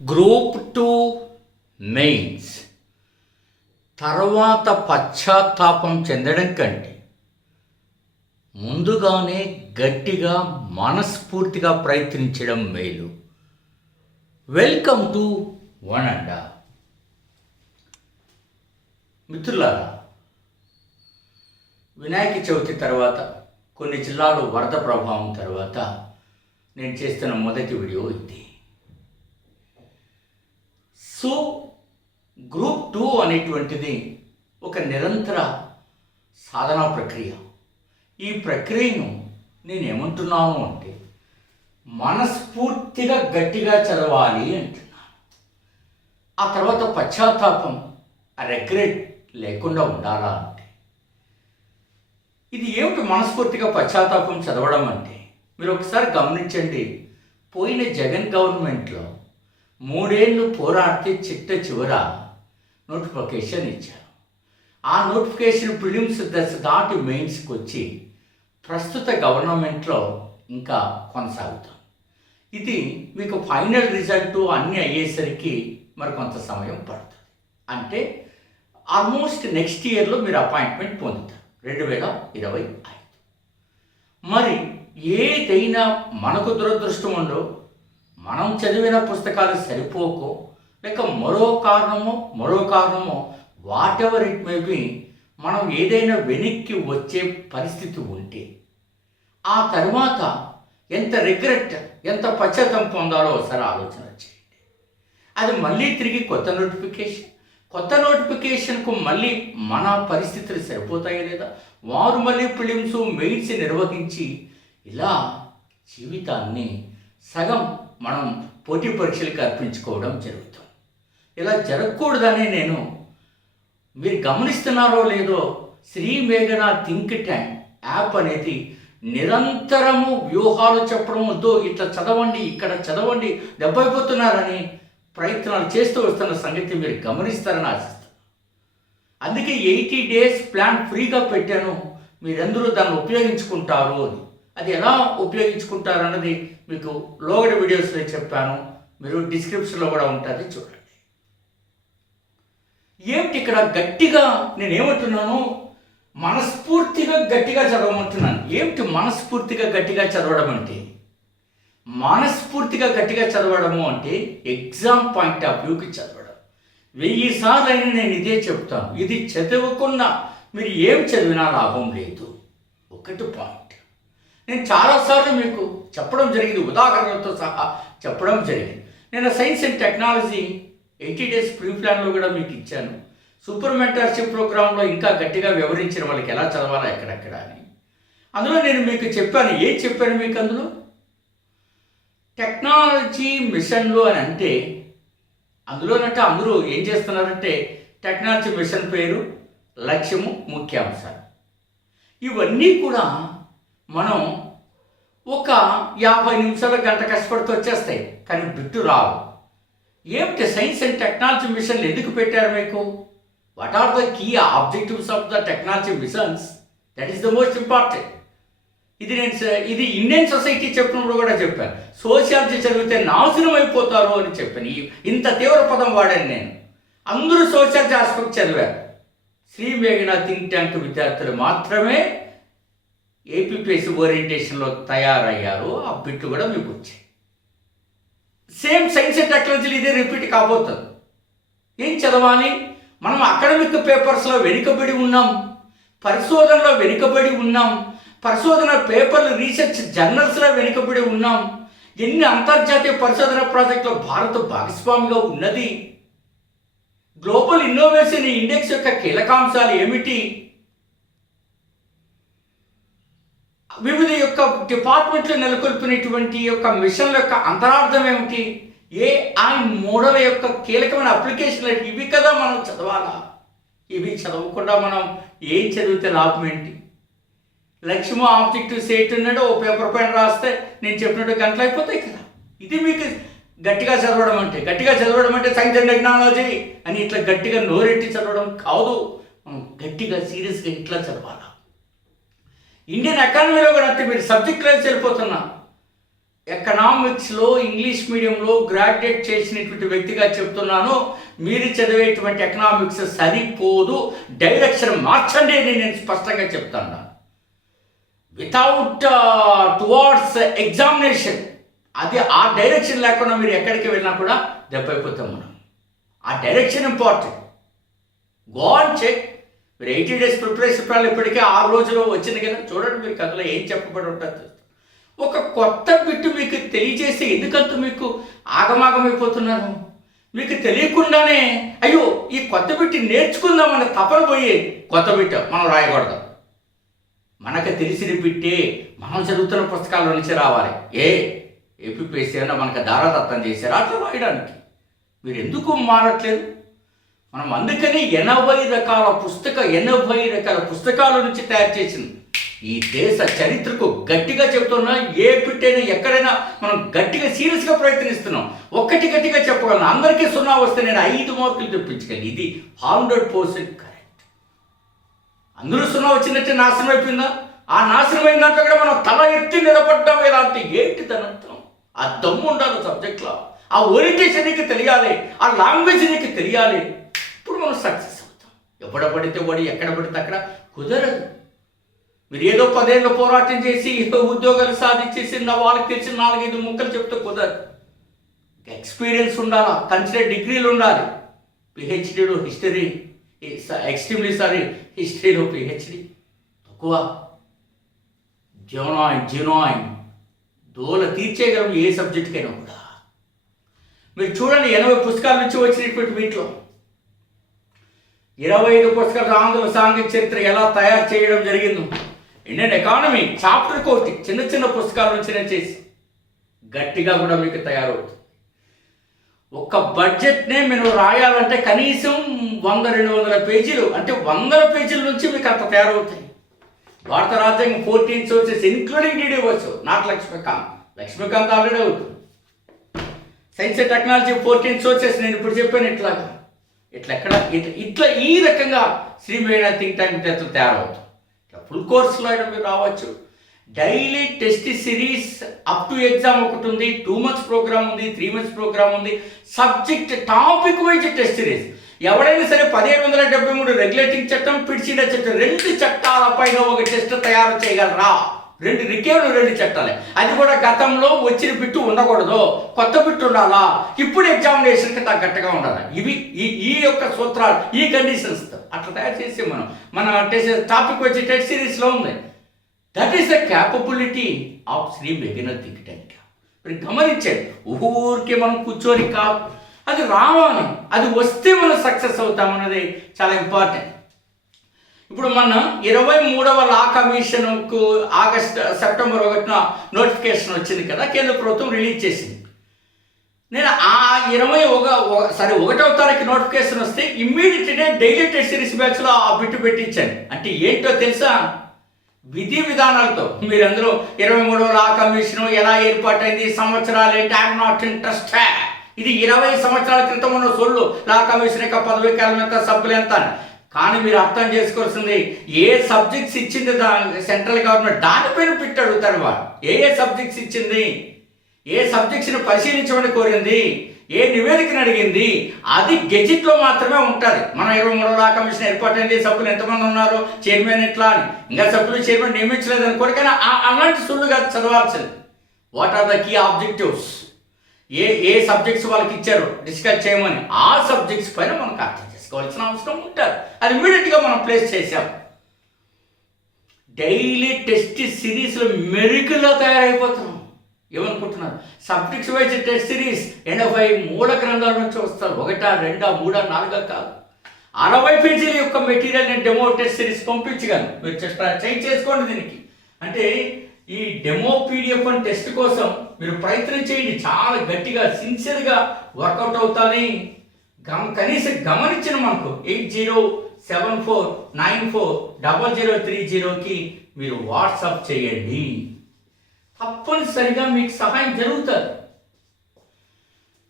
Group 2 mains తర్వాత పశ్చాత్తాపం చెందడం కంటే ముందుగానే గట్టిగా మనస్ఫూర్తిగా ప్రయత్నించడం మేలు. Welcome to one and all. మిత్రులారా, వినాయక చవితి తర్వాత కొన్ని జిల్లాలో వరద ప్రభావం తర్వాత నేను చేస్తున్న మొదటి వీడియో ఇది. సో గ్రూప్ 2 అనేటువంటిది ఒక నిరంతర సాధనా ప్రక్రియ. ఈ ప్రక్రియను నేను ఏమంటున్నాను అంటే మనస్ఫూర్తిగా గట్టిగా చదవాలి అంటున్నాను. ఆ తర్వాత పశ్చాత్తాపం, ఆ రిగ్రెట్ లేకుండా ఉండాలా అంటే ఇది ఏమిటి మనస్ఫూర్తిగా పశ్చాత్తాపం చదవడం అంటే? మీరు ఒకసారి గమనించండి. పోయిన జగన్ గవర్నమెంట్లో 3 ఏళ్ళు పోరాడితే చివర నోటిఫికేషన్ ఇచ్చారు. ఆ నోటిఫికేషన్ ప్రిలిమ్స్ దశ దాటి మెయిన్స్కి వచ్చి ప్రస్తుత గవర్నమెంట్లో ఇంకా కొనసాగుతాం. ఇది మీకు ఫైనల్ రిజల్ట్ అన్నీ అయ్యేసరికి మరి కొంత సమయం పడుతుంది. అంటే ఆల్మోస్ట్ నెక్స్ట్ ఇయర్లో మీరు అపాయింట్మెంట్ పొందుతారు, 2025. మరి ఏదైనా మనకు దురదృష్టం ఉండో, మనం చదివిన పుస్తకాలు సరిపోకో, లేక మరో కారణమో what ever it may be, మనం ఏదైనా వెనక్కి వచ్చే పరిస్థితి ఉంటే ఆ తర్వాత ఎంత రిగ్రెట్, ఎంత పశ్చాత్తాపం పొందాలో ఒకసారి ఆలోచన చేయండి. అది మళ్ళీ తిరిగి కొత్త నోటిఫికేషన్కు మళ్ళీ మన పరిస్థితులు సరిపోతాయా లేదా, వారు మళ్ళీ ప్రిలిమ్స్ మెయిన్స్ నిర్వహించి ఇలా జీవితాన్ని సగం మనం పోటీ పరీక్షలకు అర్పించుకోవడం జరుగుతుంది. ఇలా జరగకూడదని నేను, మీరు గమనిస్తున్నారో లేదో, శ్రీ మేఘనా థింక్ ట్యాంక్ యాప్ అనేది నిరంతరము వ్యూహాలు చెప్పడం, వద్దు ఇట్లా చదవండి, ఇక్కడ చదవండి, దెబ్బైపోతున్నారని ప్రయత్నాలు చేస్తూ వస్తున్న సంగతి మీరు గమనిస్తారని ఆశిస్తాను. అందుకే 80 days ప్లాన్ ఫ్రీగా పెట్టాను, మీరందరూ దాన్ని ఉపయోగించుకుంటారు అని. అది ఎలా ఉపయోగించుకుంటారు అన్నది మీకు లోగడ వీడియోస్లో చెప్పాను, మీరు డిస్క్రిప్షన్లో కూడా ఉంటుంది, చూడండి. ఏమిటి ఇక్కడ గట్టిగా నేనేమంటున్నాను, మనస్ఫూర్తిగా గట్టిగా చదవమంటున్నాను. ఏమిటి మనస్ఫూర్తిగా గట్టిగా చదవడం అంటే? మనస్ఫూర్తిగా గట్టిగా చదవడము అంటే ఎగ్జామ్ పాయింట్ ఆఫ్ వ్యూకి చదవడం. 1000 సార్లు అయినా నేను ఇదే చెప్తాను, ఇది చదవకుండా మీరు ఏం చదివినా లాభం లేదు. ఒకటి పాయింట్ నేను చాలాసార్లు మీకు చెప్పడం జరిగింది, ఉదాహరణలతో సహా చెప్పడం జరిగింది. నేను science and technology 80 days pre ప్లాన్లో కూడా మీకు ఇచ్చాను. సూపర్ మెంటర్షిప్ ప్రోగ్రాంలో ఇంకా గట్టిగా వివరించిన వాళ్ళకి ఎలా చదవాలా ఎక్కడెక్కడ అని. అందులో నేను మీకు చెప్పాను. ఏం చెప్పాను మీకు అందులో? టెక్నాలజీ మిషన్లు అని అంటే అందులోనంటే అందరూ ఏం చేస్తున్నారంటే టెక్నాలజీ మిషన్ పేరు, లక్ష్యము, ముఖ్యాంశాలు ఇవన్నీ కూడా మనం ఒక 50 నిమిషాల గంట కష్టపడితే వచ్చేస్తాయి, కానీ బిట్టు రావు. ఏమిటి సైన్స్ అండ్ టెక్నాలజీ మిషన్లు ఎందుకు పెట్టారు మీకు? What are the key objectives of the technology missions? That is the most important. ఇది ఇండియన్ సొసైటీ చెప్పినప్పుడు కూడా చెప్పాను. సోషియాలజీ చదివితే నాశనం అయిపోతారు అని చెప్పాను. ఇంత తీవ్ర పదం వాడాను నేను. అందరూ సోషియాలజీ ఆస్పెక్ట్ చదివారు. శ్రీ మేఘనా థింక్ ట్యాంక్ విద్యార్థులు మాత్రమే ఏపీపీఎస్సీ ఓరియంటేషన్లో తయారయ్యారు. ఆ బిట్లు కూడా మీకు వచ్చాయి. సేమ్ సైన్స్ అండ్ టెక్నాలజీలు ఇదే రిపీట్ కాబోతుంది. ఏం చదవాలి? మనం అకాడమిక్ పేపర్స్లో వెనుకబడి ఉన్నాం, పరిశోధనలో వెనుకబడి ఉన్నాం, పరిశోధన పేపర్లు, రీసెర్చ్ జర్నల్స్లో వెనుకబడి ఉన్నాం. ఎన్ని అంతర్జాతీయ పరిశోధన ప్రాజెక్టులో భారత్ భాగస్వామిగా ఉన్నది? గ్లోబల్ ఇన్నోవేషన్ ఇండెక్స్ యొక్క కీలకాంశాలు ఏమిటి? వివిధ యొక్క డిపార్ట్మెంట్లు నెలకొల్పినటువంటి యొక్క మిషన్ల యొక్క అంతరార్థం ఏమిటి? AI మోడల్ యొక్క కీలకమైన అప్లికేషన్లు ఇవి కదా మనం చదవాలా. ఇవి చదవకుండా మనం ఏం చదివితే లాభం ఏంటి? లక్ష్యము, ఆబ్జెక్టివ్ సెట్ ఉన్నాడు, ఓ పేపర్ పైన రాస్తే నేను చెప్పినట్టు గంటలు అయిపోతాయి కదా. ఇది మీకు గట్టిగా చదవడం అంటే. గట్టిగా చదవడం అంటే సైన్స్ అండ్ టెక్నాలజీ అని ఇట్లా గట్టిగా నోరెట్టి చదవడం కాదు. మనం గట్టిగా సీరియస్గా ఇట్లా చదవాలా. ఇండియన్ ఎకానమీలో కూడా అంతే. మీరు సబ్జెక్ట్ వైజ్ వెళ్ళిపోతున్నా, ఎకనామిక్స్లో ఇంగ్లీష్ మీడియంలో గ్రాడ్యుయేట్ చేసినటువంటి వ్యక్తిగా చెప్తున్నాను. మీరు చదివేటువంటి ఎకనామిక్స్ సరిపోదు, డైరెక్షన్ మార్చండి అని నేను స్పష్టంగా చెప్తాను. వితౌట్ టువార్డ్స్ ఎగ్జామినేషన్, అది ఆ డైరెక్షన్ లేకుండా మీరు ఎక్కడికి వెళ్ళినా కూడా దెబ్బైపోతాం మనం. ఆ direction important. Go and check. మీరు 80 days ప్రిపరేషన్ ప్లాన్ ఇప్పటికే 6 రోజులు వచ్చింది కదా, చూడండి మీరు కథలో ఏం చెప్పబడి ఉంటుంది. ఒక కొత్త బిట్టు మీకు తెలియజేస్తే ఎందుకంత మీకు ఆగమాగమైపోతున్నారు? మీకు తెలియకుండానే అయ్యో ఈ కొత్త బిట్టు నేర్చుకుందామన్న తపన పోయి కొత్త బిట్టు మనం రాయకూడదు. మనకు తెలిసిన బిట్టే మనం చదువుతున్న పుస్తకాల నుంచి రావాలి. ఏపీపీఎస్సీ అయినా మనకు దారాదత్తం చేశారు అట్లా రాయడానికి. మీరు ఎందుకు మారట్లేదు? మనం అందుకని 80 రకాల పుస్తకాల నుంచి తయారు చేసింది ఈ దేశ చరిత్రకు గట్టిగా చెబుతున్నా. ఏ బిట్టైనా ఎక్కడైనా మనం గట్టిగా సీరియస్గా ప్రయత్నిస్తున్నాం. ఒక్కటి గట్టిగా చెప్పగలను, అందరికీ 0 వస్తే నేను 5 మార్కులు తెప్పించగలను. ఇది 100% కరెక్ట్. అందరూ 0 వచ్చినట్టే నాశనం అయిపోయిందా? ఆ నాశనమైన దాంట్లో కూడా మనం తల ఎత్తి నిలబడ్డాం. ఇలాంటి ఏంటి దానంతం? ఆ దమ్ము ఉండాలి సబ్జెక్ట్లో, ఆ ఓరియంటేషన్ నీకు తెలియాలి, ఆ లాంగ్వేజ్ నీకు తెలియాలి. ఇప్పుడు మనం సక్సెస్ అవుతాం. ఎక్కడ పడితే వాడు ఎక్కడ పడితే అక్కడ కుదరదు. మీరు ఏదో 10 ఏళ్ళు పోరాటం చేసి ఉద్యోగాలు సాధించేసి వాళ్ళకి తెలిసిన 4-5 ముక్కలు చెప్తే కుదరదు. ఎక్స్పీరియన్స్ ఉండాలా, కన్సిడర్ డిగ్రీలు ఉండాలి. పిహెచ్డీలో హిస్టరీలో పిహెచ్డి తక్కువ. జెనాయిన్ దోల తీర్చేయగలం ఏ సబ్జెక్టుకైనా కూడా. మీరు చూడండి 80 పుస్తకాల నుంచి వచ్చినటువంటి వీటిలో 25 పుస్తకాలు ఆంధ్ర సాంఘిక చరిత్ర ఎలా తయారు చేయడం జరిగిందో, ఇండియన్ ఎకానమీ చాప్టర్ కోటి చిన్న పుస్తకాల నుంచి నేను చేసి గట్టిగా కూడా మీకు తయారవుతుంది. ఒక బడ్జెట్నే మీరు రాయాలంటే కనీసం 100-200 పేజీలు, అంటే 100 పేజీల నుంచి మీకు అంత తయారవుతాయి. భారత రాజ్యాంగం 14 sources including DDOs, not Laxmikanth already అవుతుంది. సైన్స్ అండ్ టెక్నాలజీ 14 sources నేను ఇప్పుడు చెప్పాను. ఇట్లా ఈ రకంగా శ్రీ మేడా థింక్ ట్యాంక్ తయారవుతుంది. ఫుల్ కోర్సులో అయినా మీరు రావచ్చు. Daily test series up to exam ఒకటి ఉంది, 2 months ప్రోగ్రామ్ ఉంది, 3 months ప్రోగ్రామ్ ఉంది. Subject topic wise test series. ఎవడైనా సరే 1773 రెగ్యులేటింగ్ చట్టం, పిడిచిన చట్టం 2 చట్టాల పైన ఒక టెస్ట్ తయారు చేయగలరా? 2 చట్టాలే. అది కూడా గతంలో వచ్చిన బిట్టు ఉండకూడదు, కొత్త బిట్టు ఉండాలా, ఇప్పుడు ఎగ్జామినేషన్కి తగ్గట్టుగా ఉండాలి. ఇవి ఈ యొక్క సూత్రాలు, ఈ కండిషన్స్ అట్లా తయారు చేసి మన టెస్ట్ టాపిక్ వచ్చి టెస్ట్ సిరీస్లో ఉంది. That is the capability of Shri beginner think tank. మీరు గమనించండి, ఊరికే మనం కూర్చొని కాదు, అది రావాలి. అది వస్తే మనం సక్సెస్ అవుతామన్నది చాలా ఇంపార్టెంట్. ఇప్పుడు మన 23వ లా కమిషన్కు సెప్టెంబర్ 1న నోటిఫికేషన్ వచ్చింది కదా, కేంద్ర ప్రభుత్వం రిలీజ్ చేసింది. నేను ఆ 1వ తారీఖు నోటిఫికేషన్ వస్తే ఇమ్మీడియట్గా డైలీ టెస్ట్ సిరీస్ బ్యాచ్లో ఆ బిట్టు పెట్టించాను. అంటే ఏంటో తెలుసా? విధి విధానాలతో మీరందరూ 23వ లా కమిషన్ ఎలా ఏర్పాటైంది, సంవత్సరాలు ఏంటి, ఐఎమ్ నాట్ ఇంట్రెస్టెడ్. ఇది 20 సంవత్సరాల క్రితం ఉన్న సొల్లు. లా కమిషన్ యొక్క పదవి కాలం ఎంత, సభ్యులు ఎంత. కానీ మీరు అర్థం చేసుకోవాల్సింది, ఏ సబ్జెక్ట్స్ ఇచ్చింది సెంట్రల్ గవర్నమెంట్ దానిపైన పిట్ అడుగుతారు. వాళ్ళు ఏ సబ్జెక్ట్స్ ఇచ్చింది, ఏ సబ్జెక్ట్స్ని పరిశీలించమని కోరింది, ఏ నివేదికను అడిగింది, అది గెజిట్లో మాత్రమే ఉంటుంది. మన 23వ లా కమిషన్ ఏర్పాటైంది, సభ్యులు ఎంతమంది ఉన్నారు, చైర్మన్ ఎట్లా అని. ఇంకా సభ్యులు చైర్మన్ నియమించలేదు అనుకోండి. కానీ అలాంటి సుళ్ళుగా చదవాల్సింది. What are the key objectives, ఏ సబ్జెక్ట్స్ వాళ్ళకి ఇచ్చారు డిస్కస్ చేయమని, ఆ సబ్జెక్ట్స్ పైన మనకు అర్థం చేసుకోవాల్సిన అవసరం ఉంటుంది. అది ఇమ్మీడియట్గా మనం ప్లేస్ చేసాం. డైలీ టెస్ట్ సిరీస్లో మెరుకులా తయారైపోతున్నాం. ఏమనుకుంటున్నారు? సబ్జెక్ట్స్ వైజ్ టెస్ట్ సిరీస్ 80 మూల గ్రంథాల నుంచి వస్తారు. 1, 2, 3, 4 కాదు, 60 పేజీల యొక్క మెటీరియల్ నేను డెమో టెస్ట్ సిరీస్ పంపించగలను. మీరు చెక్ చేసుకోండి దీనికి. అంటే ఈ డెమో పీడిఎఫ్ అని టెస్ట్ కోసం మీరు ప్రయత్నం చేయండి. చాలా గట్టిగా సిన్సియర్గా వర్కౌట్ అవుతాని కనీసం గమనించిన మనకు 8074940030కి మీరు వాట్సాప్ చేయండి. తప్పనిసరిగా మీకు సహాయం జరుగుతుంది.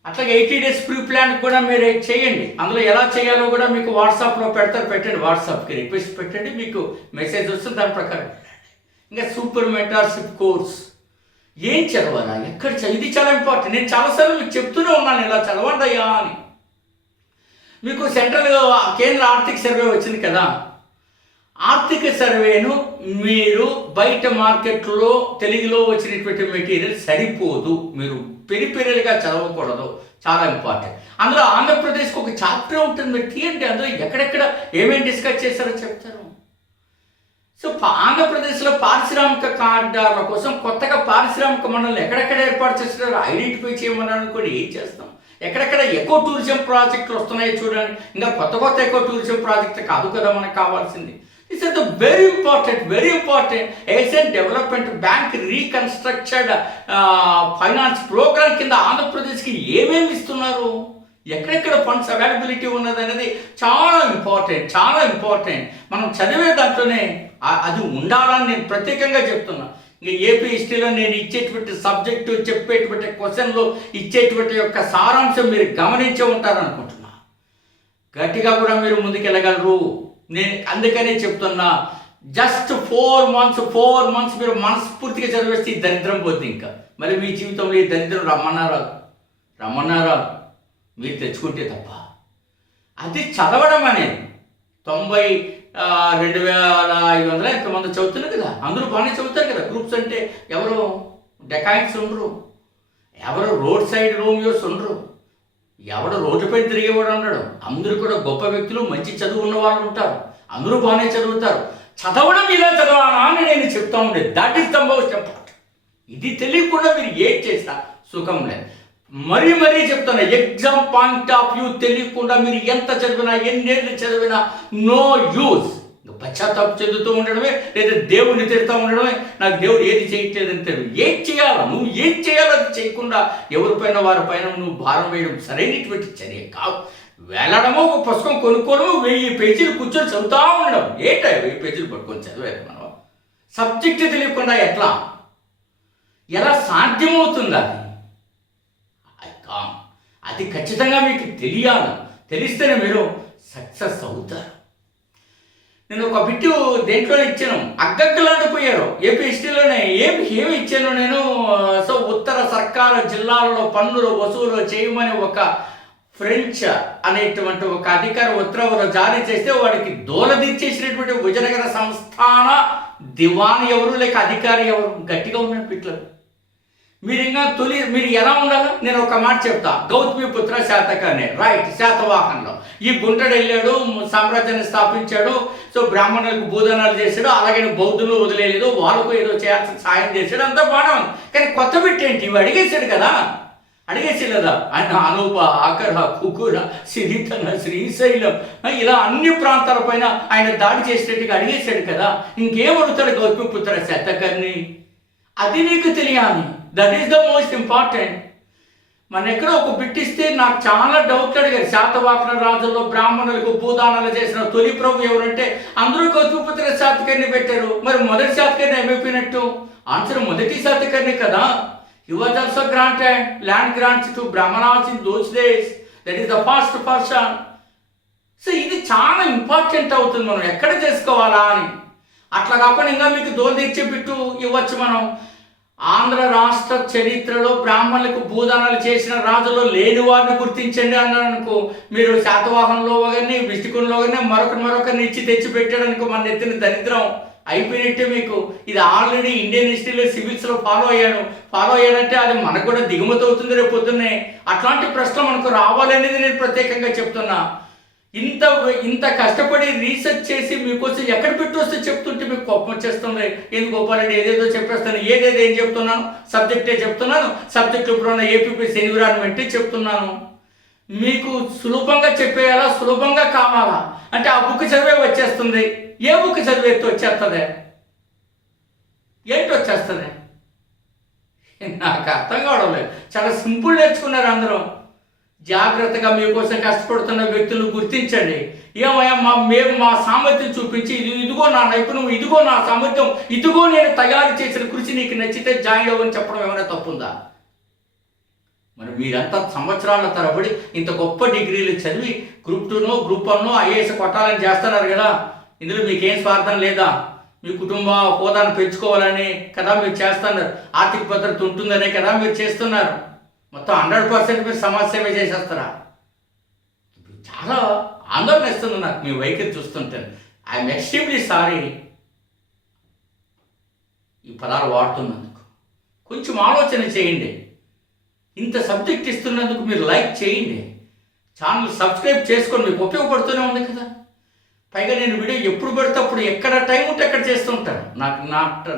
అట్లాగే 80 days ప్రీ ప్లాన్ కూడా మీరు చేయండి. అందులో ఎలా చేయాలో కూడా మీకు వాట్సాప్లో పెట్టండి. వాట్సాప్కి రిక్వెస్ట్ పెట్టండి, మీకు మెసేజ్ వస్తుంది, దాని ప్రకారం. ఇంకా సూపర్ మెంటార్షిప్ కోర్స్ ఏం చదవాలా, ఎక్కడ ఇది చాలా ఇంపార్టెంట్. నేను చాలాసార్లు మీకు చెప్తూనే ఉన్నాను ఇలా చదవండి అయ్యా అని. మీకు సెంట్రల్ కేంద్ర ఆర్థిక సర్వే వచ్చింది కదా, ఆర్థిక సర్వేను మీరు బయట మార్కెట్లో తెలుగులో వచ్చినటువంటి మెటీరియల్ సరిపోదు, మీరు పెరిపెరలుగా చదవకూడదు, చాలా ఇంపార్టెంట్. అందులో ఆంధ్రప్రదేశ్కి ఒక చాప్టర్ ఉంటుంది, మీరు తీయండి, అందులో ఎక్కడెక్కడ ఏమేమి డిస్కస్ చేశారో చెప్తారు. సో ఆంధ్రప్రదేశ్లో పారిశ్రామిక కారిడార్ల కోసం కొత్తగా పారిశ్రామిక మండలం ఎక్కడెక్కడ ఏర్పాటు చేస్తున్నారు ఐడెంటిఫై చేయమని కూడా ఏం చేస్తాం, ఎక్కడెక్కడ ఎకో టూరిజం ప్రాజెక్టులు వస్తున్నాయో చూడండి. ఇంకా కొత్త కొత్త ఎకో టూరిజం ప్రాజెక్టు కాదు కదా మనకు కావాల్సింది. This is the very important Asian development bank reconstructed finance program కింద ఆంధ్రప్రదేశ్కి ఏమేమి ఇస్తున్నారు, ఎక్కడెక్కడ ఫండ్స్ అవైలబిలిటీ ఉన్నది అనేది చాలా ఇంపార్టెంట్. మనం చదివే దాంట్లోనే అది ఉండాలని నేను ప్రత్యేకంగా చెప్తున్నా. ఇంకా ఏపీ హిస్టరీలో నేను ఇచ్చేటువంటి సబ్జెక్టు, చెప్పేటువంటి క్వశ్చన్లు, ఇచ్చేటువంటి యొక్క సారాంశం మీరు గమనించే ఉంటారనుకుంటున్నా. గట్టిగా కూడా మీరు ముందుకెళ్ళగలరు. నేను అందుకనే చెప్తున్నా, జస్ట్ 4 months మీరు మనస్ఫూర్తిగా చదివేస్తే ఈ దరిద్రం పోద్ది. ఇంకా మరి మీ జీవితంలో ఈ దరిద్రం రమ్మన్నారా మీరు తెచ్చుకుంటే తప్ప. అది చదవడం అనేది 92,500 ఎంతమంది చదువుతున్నారు కదా, అందరూ బాగానే చదువుతారు కదా. గ్రూప్స్ అంటే ఎవరు డెకాయిట్స్ ఉండరు, ఎవరు రోడ్ సైడ్ రోమియోస్ ఉండరు, ఎవడు రోడ్డుపై తిరిగేవాడు ఉన్నాడు. అందరూ కూడా గొప్ప వ్యక్తులు, మంచి చదువు ఉన్న వాళ్ళు ఉంటారు, అందరూ బాగానే చదువుతారు. చదవడం ఇలా చదవాలా అని నేను చెప్తా ఉండేది. That is the most important. ఇది తెలియకుండా మీరు ఏం చేసినా సుఖం లేదు. మరీ చెప్తున్నా, ఎగ్జామ్ పాయింట్ ఆఫ్ వ్యూ తెలియకుండా మీరు ఎంత చదివినా, ఎన్నేళ్ళు చదివినా నో యూజ్. పశ్చాత్తాపం చెందుతూ ఉండడమే, లేదా దేవుడిని తిడుతూ ఉండడమే. నాకు దేవుడు ఏది చేయట్లేదని తెలియదు. ఏం చేయాలో, నువ్వు ఏం చేయాలో అది చేయకుండా ఎవరిపైన వారిపైన నువ్వు భారం వేయడం సరైనటువంటి చర్య కాదు. వెళ్ళడమో, ఒక పుస్తకం కొనుక్కోవడము, 1000 పేజీలు కూర్చొని చదువుతూ ఉండడం. 1000 పేజీలు పట్టుకొని చదివేది మనం. సబ్జెక్టు తెలియకుండా ఎలా సాధ్యమవుతుంది? అది ఖచ్చితంగా మీకు తెలియాలి. తెలిస్తేనే మీరు సక్సెస్ అవుతారు. నేను ఒక బిట్టు దేంట్లో ఇచ్చాను, అగ్గగ్గలాడిపోయారు. ఏపీ హిస్టరీలోనే ఏమి ఇచ్చాను నేను. సో ఉత్తర సర్కారు జిల్లాలలో పన్నులు వసూలు చేయమని ఒక ఫ్రెంచ్ అనేటువంటి ఒక అధికారి ఉత్తర్వులు జారీ చేస్తే వాడికి దూలదీర్చేసినటువంటి విజయనగర సంస్థాన దివాన్ ఎవరు, లేక అధికారి ఎవరు? గట్టిగా ఉన్నాడు పిట్లలు. మీరు ఎలా ఉండాలి? నేను ఒక మాట చెప్తా. గౌతమిపుత్ర శాతకర్ణి, రైట్, శాతవాహనంలో ఈ గుంటడు వెళ్ళాడు, సామ్రాజ్యాన్ని స్థాపించాడు. సో బ్రాహ్మణులకు భూదానాలు చేశాడు, అలాగే బౌద్ధులు వదిలేదు, వాళ్ళకు ఏదో చేయాల్సిన సాయం చేశాడు, అంతా బాగా ఉంది. కానీ కొత్త పెట్టేంటి, ఇవి అడిగేశాడు కదా ఆయన అనూప, ఆకర, కుకుర, సిరితన, శ్రీశైలం, ఇలా అన్ని ప్రాంతాలపైన ఆయన దాడి చేసేట్టుగా అడిగేశాడు కదా. ఇంకేమడుగుతాడు గౌతమిపుత్ర శాతకర్ణి? అది నీకు తెలియాలి. That is the most important. మన ఎక్కడో ఒక బిట్టిస్తే నాకు చాలా డౌట్ అడిగారు. శాతవాహన రాజుల్లో బ్రాహ్మణులకు భూదానాలు చేసిన తొలి ప్రభు ఎవరంటే అందరూ గౌతమిపుత్ర శాతకర్ణి పెట్టారు. మరి మొదటి శాతకర్ణి ఏమైపోయినట్టు? ఆన్సర్ మొదటి శాతకర్ణి కదా. He was also granted land grants to Brahmanas in those days. That is the first person. So ఇది చాలా ఇంపార్టెంట్ అవుతుంది. మనం ఎక్కడ చేసుకోవాలా అని. అట్లా కాకుండా ఇంకా మీకు దోలు తెచ్చి బిట్టు ఇవ్వచ్చు మనం. ఆంధ్ర రాష్ట్ర చరిత్రలో బ్రాహ్మణులకు భూదానాలు చేసిన రాజులో లేని వారిని గుర్తించండి అన్నారు అనుకో, మీరు శాతవాహనంలో కానీ విష్ణుకునిలో కానీ మరొకరిని ఇచ్చి తెచ్చి పెట్టాడనుకో, మన ఎత్తిన దరిద్రం అయిపోయినట్టే మీకు. ఇది ఆల్రెడీ ఇండియన్ హిస్టరీలో సివిల్స్లో ఫాలో అయ్యాడంటే అది మనకు కూడా దిగుమతి అవుతుంది రేపు పొద్దున్నే. అట్లాంటి ప్రశ్నలు మనకు రావాలనేది నేను ప్రత్యేకంగా చెప్తున్నా. ఇంత కష్టపడి రీసెర్చ్ చేసి మీకోసం ఎక్కడ పెట్టి వస్తే చెప్తుంటే మీకు కోపం వచ్చేస్తుంది. ఎందుకు గోపాలరెడ్డి ఏదేదో చెప్పేస్తాను, ఏం చెప్తున్నాను, సబ్జెక్టే చెప్తున్నాను. సబ్జెక్ట్ ఇప్పుడు ఉన్న ఏపీపీఎస్ ఎన్విరాన్మెంటే చెప్తున్నాను. మీకు సులభంగా చెప్పేయాలా, సులభంగా కావాలా అంటే ఆ బుక్ చదివే వచ్చేస్తుంది. ఏ బుక్ చదివేస్తే వచ్చేస్తుంది? ఏంటి వచ్చేస్తుంది? నాకు అర్థం కావడం లేదు. చాలా సింపుల్ నేర్చుకున్నారు అందరూ. జాగ్రత్తగా మీకోసం కష్టపడుతున్న వ్యక్తులను గుర్తించండి. ఏమయ్యా మేము మా సామర్థ్యం చూపించి ఇదిగో నా నైపుణ్యం, ఇదిగో నా సామర్థ్యం, ఇదిగో నేను తయారు చేసిన కృషి నీకు నచ్చితే జాయిన్ అవ్వని చెప్పడం ఏమైనా తప్పుందా? మరి మీరంతా సంవత్సరాల తరబడి ఇంత గొప్ప డిగ్రీలు చదివి గ్రూప్ 2నో గ్రూప్ 1నో ఐఏఎస్ కొట్టాలని చేస్తున్నారు కదా. ఇందులో మీకేం స్వార్థం లేదా? మీ కుటుంబ హోదాను పెంచుకోవాలని కదా మీరు చేస్తున్నారు, ఆర్థిక భద్రత ఉంటుందనే కదా మీరు చేస్తున్నారు. మొత్తం 100% మీరు సమాజ సేవ చేసేస్తారా? చాలా ఆందోళన ఇస్తుంది నాకు మీ వైఖరి చూస్తుంటే. ఐఎమ్ ఎక్స్ట్రీమ్లీ సారీ ఈ పదాలు వాడుతున్నందుకు. కొంచెం ఆలోచన చేయండి. ఇంత సబ్జెక్ట్ ఇస్తున్నందుకు మీరు లైక్ చేయండి, ఛానల్ సబ్స్క్రైబ్ చేసుకొని, మీకు ఉపయోగపడుతూనే ఉంది కదా. పైగా నేను వీడియో ఎప్పుడు పెడితే అప్పుడు ఎక్కడ టైం ఉంటే ఎక్కడ చేస్తుంటాను.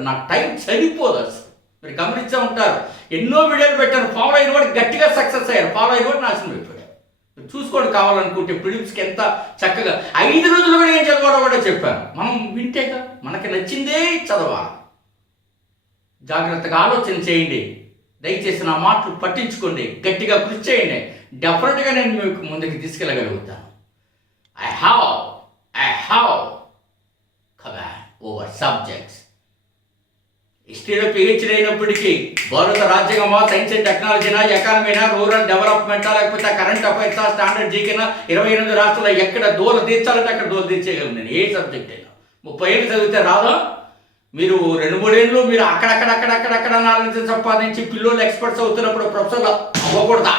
నాకు టైం సరిపోదు అసలు. మీరు గమనించే ఉంటారు, ఎన్నో వీడియోలు పెట్టాను, ఫాలో అయిన వాడు గట్టిగా సక్సెస్ అయ్యారు, ఫాలో అయిన వాడు నాశనం అయిపోయాడు. మీరు చూసుకోండి కావాలనుకుంటే ప్రిలిమ్స్కి ఎంత చక్కగా 5 రోజులు కూడా ఏం చదవాలో కూడా చెప్పాను. మనం వింటేగా మనకి నచ్చిందే చదవాలి. జాగ్రత్తగా ఆలోచన చేయండి. దయచేసి నా మాటలు పట్టించుకోండి, గట్టిగా కృషి చేయండి. డెఫినెట్గా నేను మీకు ముందుకు తీసుకెళ్ళగలుగుతాను. I have command over subjects. హిస్టరీలో పిహెచ్డీ అయినప్పటికీ భారత రాజ్యాంగమా, సైన్స్ అండ్ టెక్నాలజీనా, ఎకానమీనా, రూరల్ డెవలప్మెంటా, లేకపోతే కరెంట్ అఫైర్సా, స్టాండర్డ్ జీకేనా, 28 రాష్ట్రాల్లో ఎక్కడ దోల తీర్చాలంటే అక్కడ దోల తీర్చేయగలను నేను. ఏ సబ్జెక్ట్ అయినా 30 ఏళ్ళు చదివితే రాదా? మీరు 2-3 ఏళ్ళు మీరు అక్కడక్కడ నాలెడ్జ్ సంపాదించి పిల్లలు ఎక్స్పర్ట్స్ అవుతున్నప్పుడు ప్రొఫెసర్లు అవ్వకూడదా?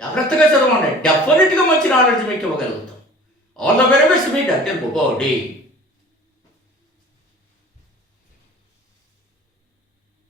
జాగ్రత్తగా చదవండి, డెఫినెట్గా మంచి నాలెడ్జ్ మీకు ఇవ్వగలుగుతాం. All the very best. Meet అంటే బాడీ.